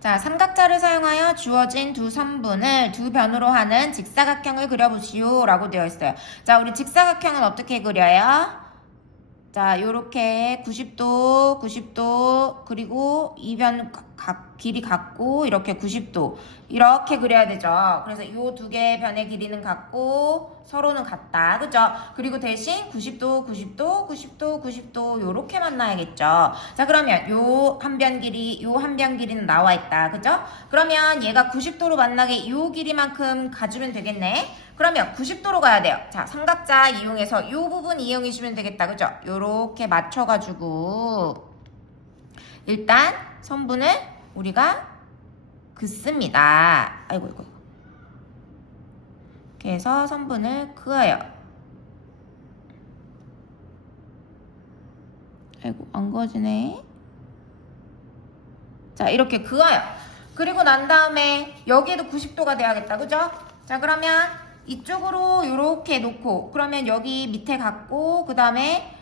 자, 삼각자를 사용하여 주어진 두 선분을 두 변으로 하는 직사각형을 그려보시오. 라고 되어 있어요. 자, 우리 직사각형은 어떻게 그려요? 자, 요렇게 90도, 90도, 그리고 이변 각, 길이 같고, 이렇게 90도. 이렇게 그려야 되죠. 그래서 요두 개의 변의 길이는 같고, 서로는 같다. 그죠? 그리고 대신 90도, 90도, 90도, 90도, 요렇게 만나야겠죠. 자, 그러면 요 한 변 길이, 요 한 변 길이는 나와 있다. 그죠? 그러면 얘가 90도로 만나게 요 길이만큼 가주면 되겠네. 그러면 90도로 가야 돼요. 자, 삼각자 이용해서 요 부분 이용해 주면 되겠다. 그죠? 요렇게 맞춰가지고 일단 선분을 우리가 긋습니다. 아이고, 이고 이렇게 해서 선분을 그어요. 아이고, 안 그어지네. 자, 이렇게 그어요. 그리고 난 다음에 여기에도 90도가 돼야겠다. 그죠? 자, 그러면 이쪽으로 이렇게 놓고 그러면 여기 밑에 갖고 그 다음에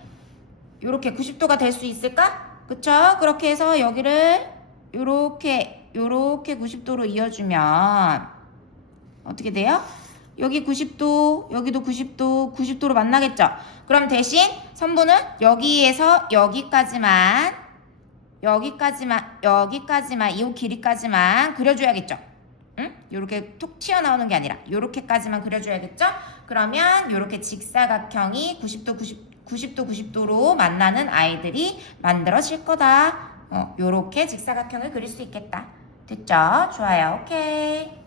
이렇게 90도가 될 수 있을까? 그쵸? 그렇게 해서 여기를 요렇게 요렇게 90도로 이어주면 어떻게 돼요? 여기 90도, 여기도 90도, 90도로 만나겠죠? 그럼 대신 선분은 여기에서 여기까지만 여기까지만 여기까지만 이 길이까지만 그려줘야겠죠? 응? 요렇게 툭 튀어나오는 게 아니라 요렇게까지만 그려줘야겠죠? 그러면 요렇게 직사각형이 90도 90, 90도 90도로 만나는 아이들이 만들어질 거다. 어, 요렇게 직사각형을 그릴 수 있겠다. 됐죠? 좋아요. 오케이.